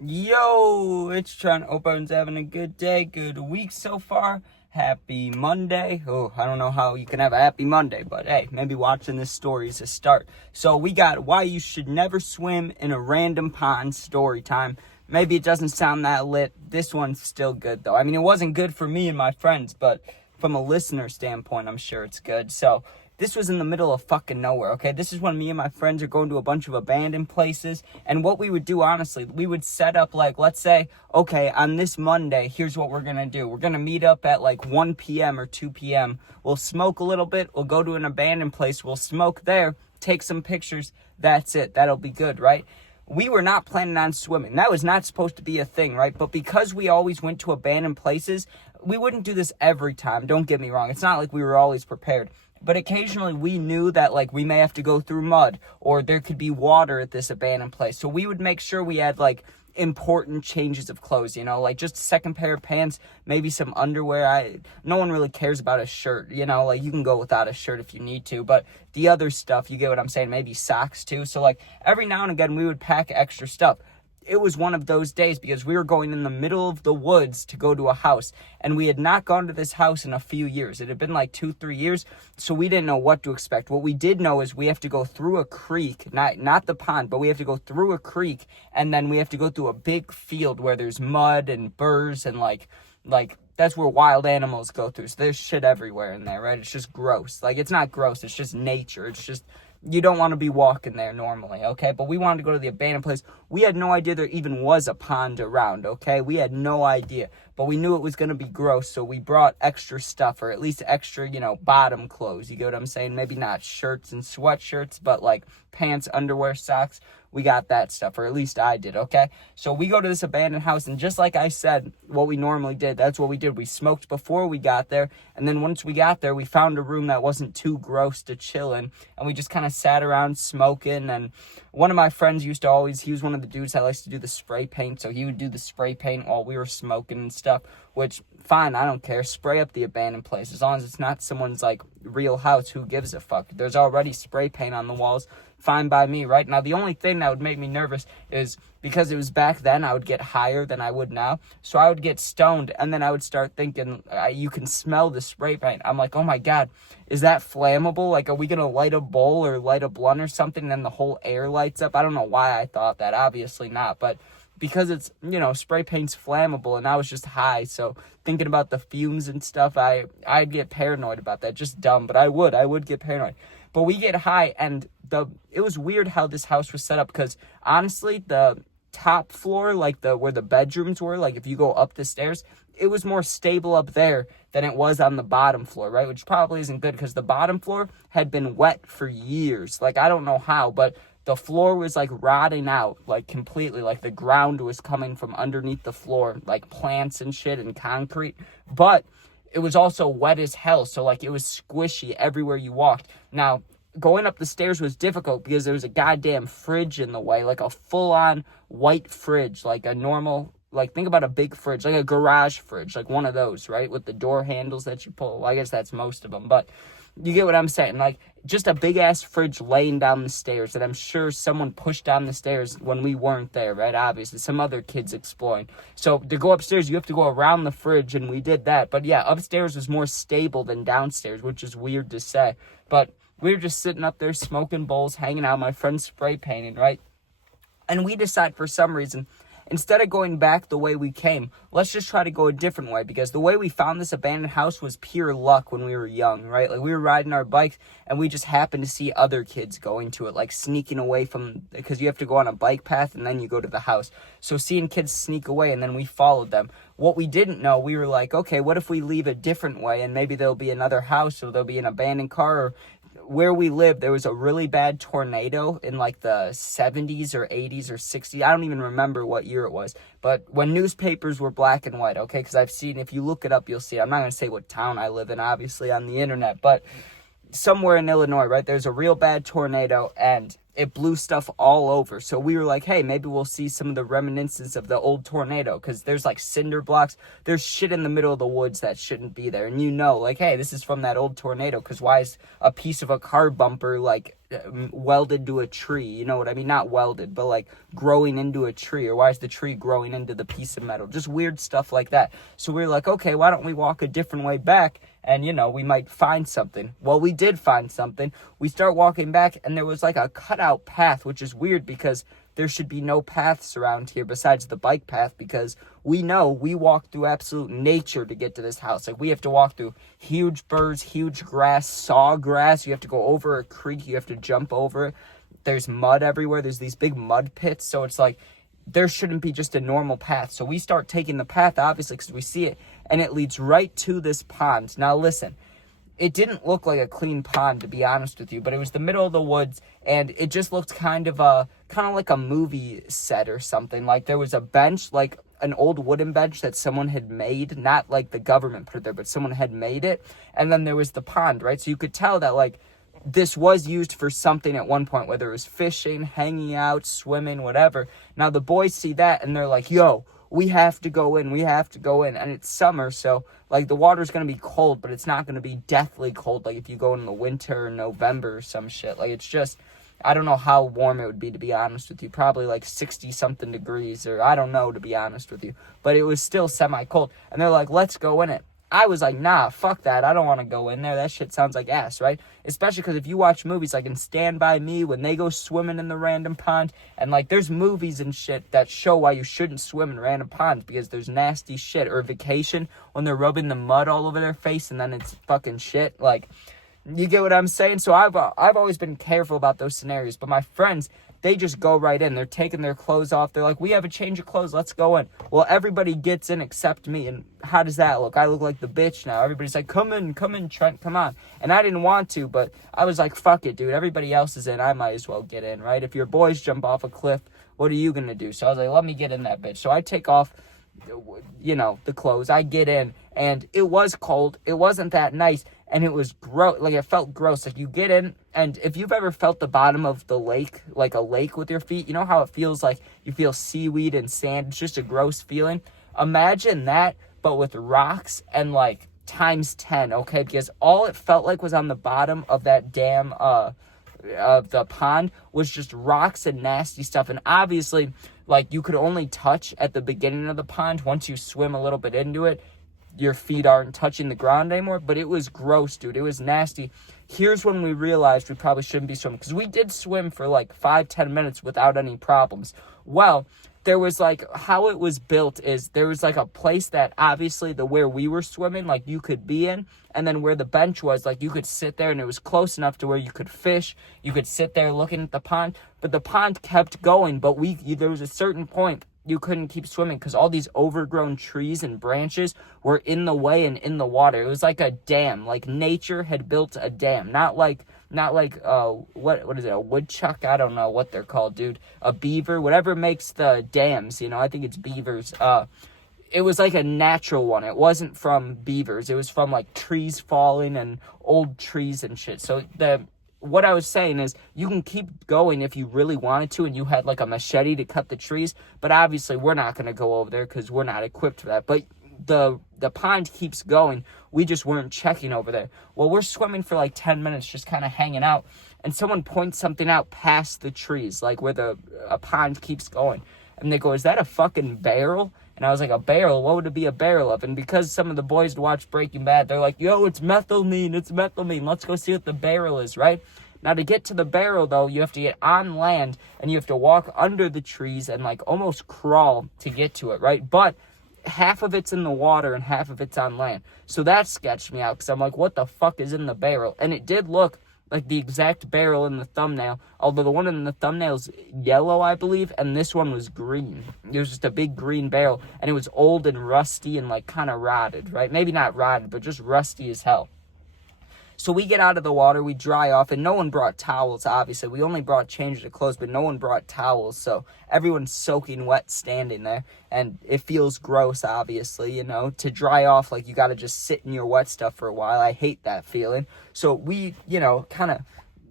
Yo, it's Trent. Hope everyone's having a good day, good week so far. Happy Monday. Oh, I don't know how you can have a happy Monday, but hey, maybe watching this story is a start. So we got why you should never swim in a random pond story time. Maybe it doesn't sound that lit. This one's still good though. I mean, it wasn't good for me and my friends, but from a listener standpoint, I'm sure it's good. So this was in the middle of fucking nowhere, okay? This is when me and my friends are going to a bunch of abandoned places. And what we would do, honestly, we would set up, like, let's say, okay, on this Monday, here's what we're going to do. We're going to meet up at, like, 1 p.m. or 2 p.m. We'll smoke a little bit. We'll go to an abandoned place. We'll smoke there, take some pictures. That's it. That'll be good, right? We were not planning on swimming. That was not supposed to be a thing, right? But because we always went to abandoned places, we wouldn't do this every time. Don't get me wrong. It's not like we were always prepared. But occasionally we knew that, like, we may have to go through mud or there could be water at this abandoned place. So we would make sure we had, like, important changes of clothes, you know, like just a second pair of pants, maybe some underwear. No one really cares about a shirt, you know, like you can go without a shirt if you need to, but the other stuff, you get what I'm saying, maybe socks too. So like every now and again we would pack extra stuff. It was one of those days because we were going in the middle of the woods to go to a house, and we had not gone to this house in a few years. It had been like 2-3 years, so we didn't know what to expect. What we did know is we have to go through a creek, not the pond, but we have to go through a creek, and then we have to go through a big field where there's mud and burrs and like that's where wild animals go through. So there's shit everywhere in there, right? It's just gross. Like, it's not gross, it's just nature. It's just, you don't want to be walking there normally, okay? But we wanted to go to the abandoned place. We had no idea there even was a pond around, okay? We had no idea. But we knew it was going to be gross, so we brought extra stuff, or at least extra, you know, bottom clothes. You get what I'm saying? Maybe not shirts and sweatshirts, but like pants, underwear, socks. We got that stuff, or at least I did, okay? So we go to this abandoned house, and just like I said, what we normally did, that's what we did. We smoked before we got there, and then once we got there, we found a room that wasn't too gross to chill in, and we just kind of sat around smoking. And one of my friends he was one of the dudes that likes to do the spray paint, so he would do the spray paint while we were smoking and stuff, which, fine, I don't care. Spray up the abandoned place. As long as it's not someone's, like, real house, who gives a fuck? There's already spray paint on the walls. Fine by me, right? Now, the only thing that would make me nervous is because it was back then, I would get higher than I would now. So I would get stoned, and then I would start thinking, you can smell the spray paint. I'm like, oh my God, is that flammable? Like, are we going to light a bowl or light a blunt or something, and then the whole air lights up? I don't know why I thought that. Obviously not, but because it's, you know, spray paint's flammable, and I was just high, so thinking about the fumes and stuff, I'd get paranoid about that. Just dumb, but I would get paranoid. But we get high, and it was weird how this house was set up, because honestly, the top floor, like where the bedrooms were, like if you go up the stairs, it was more stable up there than it was on the bottom floor, right? Which probably isn't good, because the bottom floor had been wet for years. Like, I don't know how, but the floor was like rotting out, like completely, like the ground was coming from underneath the floor, like plants and shit and concrete. But it was also wet as hell, so like it was squishy everywhere you walked. Now, going up the stairs was difficult because there was a goddamn fridge in the way, like a full-on white fridge, like a normal, like, think about a big fridge, like a garage fridge, like one of those, right, with the door handles that you pull. Well, I guess that's most of them, but you get what I'm saying, like, just a big-ass fridge laying down the stairs that I'm sure someone pushed down the stairs when we weren't there, right? Obviously, some other kids exploring. So to go upstairs, you have to go around the fridge, and we did that. But yeah, upstairs was more stable than downstairs, which is weird to say. But we were just sitting up there smoking bowls, hanging out, my friend's spray painting, right? And we decide for some reason, instead of going back the way we came, let's just try to go a different way, because the way we found this abandoned house was pure luck when we were young, right? Like, we were riding our bikes, and we just happened to see other kids going to it, like sneaking away from, because you have to go on a bike path, and then you go to the house. So seeing kids sneak away, and then we followed them. What we didn't know, we were like, okay, what if we leave a different way, and maybe there'll be another house, or there'll be an abandoned car, or where we lived, there was a really bad tornado in like the 70s or 80s or 60s. I don't even remember what year it was. But when newspapers were black and white, okay? Because I've seen, if you look it up, you'll see. I'm not going to say what town I live in, obviously, on the internet. But somewhere in Illinois, right? There's a real bad tornado and it blew stuff all over. So we were like, hey, maybe we'll see some of the reminiscence of the old tornado, because there's like cinder blocks. There's shit in the middle of the woods that shouldn't be there. And like, hey, this is from that old tornado, because why is a piece of a car bumper like welded to a tree? You know what I mean? Not welded, but like growing into a tree. Or why is the tree growing into the piece of metal? Just weird stuff like that. So we were like, okay, why don't we walk a different way back? And, we might find something. Well, we did find something. We start walking back, and there was like a cutout path, which is weird because there should be no paths around here besides the bike path, because we know we walk through absolute nature to get to this house. Like, we have to walk through huge birds, huge grass, sawgrass. You have to go over a creek. You have to jump over it. There's mud everywhere. There's these big mud pits. So it's like, there shouldn't be just a normal path. So we start taking the path, obviously, because we see it, and it leads right to this pond. Now, listen, it didn't look like a clean pond, to be honest with you, but it was the middle of the woods, and it just looked kind of like a movie set or something. Like, there was a bench, like an old wooden bench that someone had made, not like the government put it there, but someone had made it, and then there was the pond, right? So you could tell that, like, this was used for something at one point, whether it was fishing, hanging out, swimming, whatever. Now, the boys see that, and they're like, yo, we have to go in, and it's summer, so, like, the water's gonna be cold, but it's not gonna be deathly cold, like, if you go in the winter or November or some shit. Like, it's just, I don't know how warm it would be, to be honest with you, probably, like, 60-something degrees, or I don't know, to be honest with you, but it was still semi-cold, and they're like, let's go in it. I was like, nah, fuck that. I don't want to go in there. That shit sounds like ass, right? Especially because if you watch movies like in Stand By Me, when they go swimming in the random pond, and like there's movies and shit that show why you shouldn't swim in random ponds because there's nasty shit. Or Vacation, when they're rubbing the mud all over their face and then it's fucking shit. Like, you get what I'm saying? So I've always been careful about those scenarios. But my friends, they just go right in. They're taking their clothes off. They're like, we have a change of clothes. Let's go in. Well, everybody gets in except me. And how does that look? I look like the bitch now. Everybody's like, come in, Trent, come on. And I didn't want to, but I was like, fuck it, dude. Everybody else is in. I might as well get in, right? If your boys jump off a cliff, what are you going to do? So I was like, let me get in that bitch. So I take off, the clothes. I get in, and it was cold. It wasn't that nice. And it was gross. Like, it felt gross. Like, you get in, and if you've ever felt the bottom of the lake, like a lake with your feet, you know how it feels like you feel seaweed and sand? It's just a gross feeling. Imagine that, but with rocks and, like, times 10, okay? Because all it felt like was on the bottom of that damn, of the pond was just rocks and nasty stuff. And obviously, like, you could only touch at the beginning of the pond. Once you swim a little bit into it, your feet aren't touching the ground anymore, but it was gross, dude. It was nasty. Here's when we realized we probably shouldn't be swimming, because we did swim for like 5-10 minutes without any problems. Well, there was like, how it was built is there was like a place that obviously where we were swimming, like you could be in, and then where the bench was, like you could sit there, and it was close enough to where you could fish. You could sit there looking at the pond, but the pond kept going, but there was a certain point you couldn't keep swimming because all these overgrown trees and branches were in the way and in the water. It was like a dam. Like, nature had built a dam. Not like what is it, a woodchuck? I don't know what they're called, dude. A beaver, whatever makes the dams, I think it's beavers. It was like a natural one. It wasn't from beavers. It was from like trees falling and old trees and shit. So what I was saying is, you can keep going if you really wanted to, and you had like a machete to cut the trees, but obviously we're not going to go over there because we're not equipped for that. But the pond keeps going. We just weren't checking over there. Well, we're swimming for like 10 minutes, just kind of hanging out, and someone points something out past the trees, like where a pond keeps going. And they go, is that a fucking barrel? And I was like, a barrel? What would it be a barrel of? And because some of the boys watch Breaking Bad, they're like, yo, it's methylamine. Let's go see what the barrel is, right? Now, to get to the barrel, though, you have to get on land, and you have to walk under the trees and, like, almost crawl to get to it, right? But half of it's in the water and half of it's on land. So that sketched me out, because I'm like, what the fuck is in the barrel? And it did look like the exact barrel in the thumbnail, although the one in the thumbnail is yellow, I believe, and this one was green. It was just a big green barrel, and it was old and rusty and, like, kind of rotted, right? Maybe not rotted, but just rusty as hell. So we get out of the water, we dry off, and no one brought towels, obviously. We only brought changes of clothes, but no one brought towels. So everyone's soaking wet standing there. And it feels gross, obviously, you know. To dry off, like, you got to just sit in your wet stuff for a while. I hate that feeling. So we, you know, kind of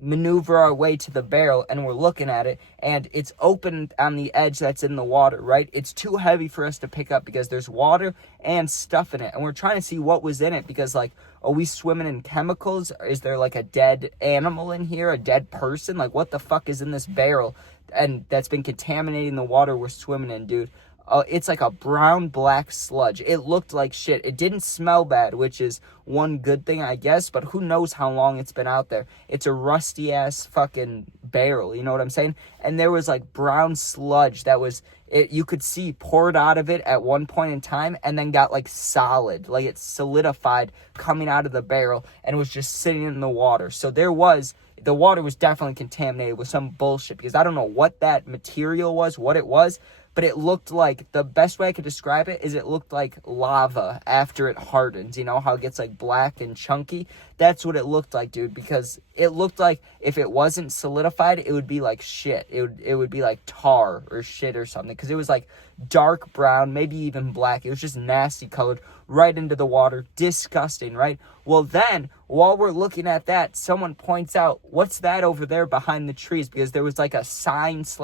maneuver our way to the barrel, and we're looking at it, and it's open on the edge that's in the water, right? It's too heavy for us to pick up because there's water and stuff in it, and we're trying to see what was in it because, like, are we swimming in chemicals? Is there, like, a dead animal in here, a dead person? Like, what the fuck is in this barrel and that's been contaminating the water we're swimming in, dude? It's like a brown black sludge. It looked like shit. It didn't smell bad, which is one good thing, I guess, but who knows how long it's been out there. It's a rusty ass fucking barrel, you know what I'm saying? And there was like brown sludge that was, you could see poured out of it at one point in time and then got like solid, like it solidified coming out of the barrel and was just sitting in the water. So the water was definitely contaminated with some bullshit because I don't know what that material was, what it was, but it looked like, the best way I could describe it is it looked like lava after it hardens. You know how it gets like black and chunky? That's what it looked like, dude, because it looked like if it wasn't solidified, it would be like shit. It would be like tar or shit or something because it was like dark brown, maybe even black. It was just nasty colored right into the water. Disgusting, right? Well, then, while we're looking at that, someone points out, what's that over there behind the trees? Because there was like a sign /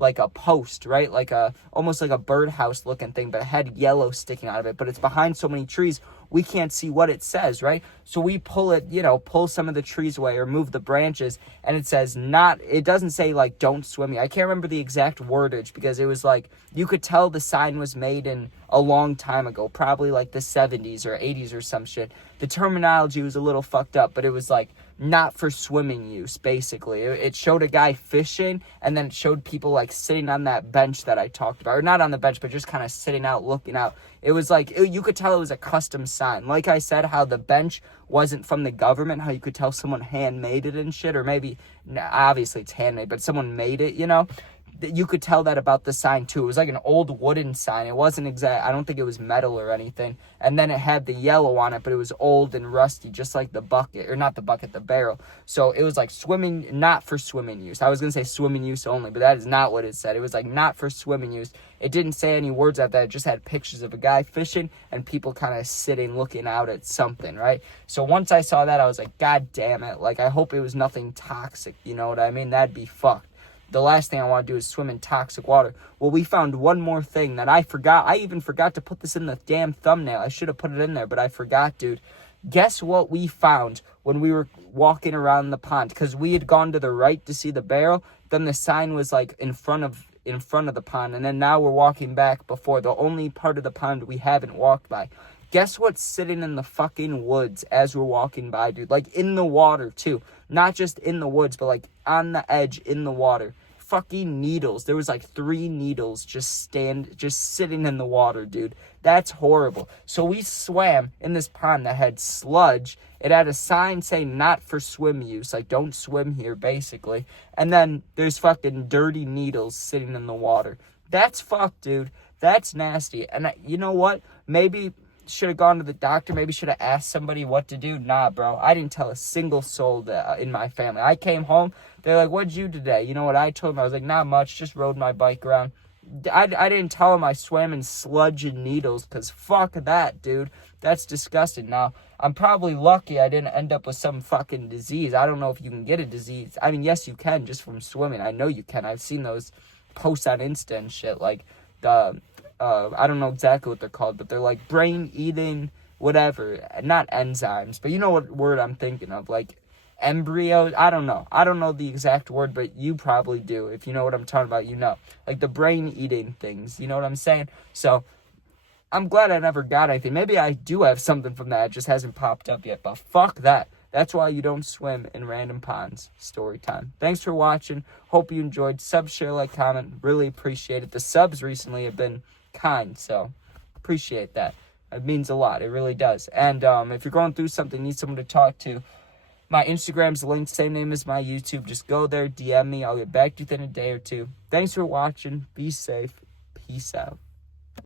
like a post, right? Like almost like a birdhouse looking thing, but it had yellow sticking out of it. But it's behind so many trees, we can't see what it says, right? So we pull some of the trees away or move the branches, and it says it doesn't say like don't swim here. I can't remember the exact wordage because it was like, you could tell the sign was made in a long time ago, probably like the 70s or 80s or some shit. The terminology was a little fucked up, but it was like not for swimming use, basically. It showed a guy fishing, and then it showed people like sitting on that bench that I talked about, or not on the bench, but just kind of sitting out, looking out. It was like, you could tell it was a custom sign. Like I said, how the bench wasn't from the government, how you could tell someone handmade it and shit, or maybe, obviously it's handmade, but someone made it, you know? You could tell that about the sign too. It was like an old wooden sign. It wasn't exact. I don't think it was metal or anything. And then it had the yellow on it, but it was old and rusty, just like the bucket, or not the bucket, the barrel. So it was like swimming, not for swimming use. I was going to say swimming use only, but that is not what it said. It was like not for swimming use. It didn't say any words after that. It just had pictures of a guy fishing and people kind of sitting, looking out at something, right? So once I saw that, I was like, God damn it. Like, I hope it was nothing toxic. You know what I mean? That'd be fucked. The last thing I want to do is swim in toxic water. Well, we found one more thing that I forgot. I even forgot to put this in the damn thumbnail. I should have put it in there, but I forgot, dude. Guess what we found when we were walking around the pond? Because we had gone to the right to see the barrel. Then the sign was like in front of the pond. And then now we're walking back before the only part of the pond we haven't walked by. Guess what's sitting in the fucking woods as we're walking by, dude? Like, in the water, too. Not just in the woods, but, like, on the edge in the water. Fucking needles. There was, like, 3 needles just sitting in the water, dude. That's horrible. So we swam in this pond that had sludge. It had a sign saying not for swim use. Like, don't swim here, basically. And then there's fucking dirty needles sitting in the water. That's fucked, dude. That's nasty. And you know what? Maybe should have gone to the doctor, maybe should have asked somebody what to do. Nah, bro, I didn't tell a single soul that, in my family. I came home, they're like, what'd you do today? You know what I told them? I was like, not much, just rode my bike around. I didn't tell them I swam in sludge and needles, because fuck that, dude. That's disgusting. Now, I'm probably lucky I didn't end up with some fucking disease. I don't know if you can get a disease. I mean, yes, you can, just from swimming. I know you can. I've seen those posts on Insta and shit, like the I don't know exactly what they're called, but they're like brain-eating, whatever. Not enzymes, but you know what word I'm thinking of, like embryos. I don't know the exact word, but you probably do. If you know what I'm talking about, you know. Like the brain-eating things, you know what I'm saying? So, I'm glad I never got anything. Maybe I do have something from that, it just hasn't popped up yet, but fuck that. That's why you don't swim in random ponds. Story time. Thanks for watching. Hope you enjoyed. Sub, share, like, comment. Really appreciate it. The subs recently have been kind, so appreciate that. It means a lot. It really does. And if you're going through something, need someone to talk to, my Instagram's linked, same name as my YouTube. Just go there, DM me. I'll get back to you within a day or two. Thanks for watching. Be safe. Peace out.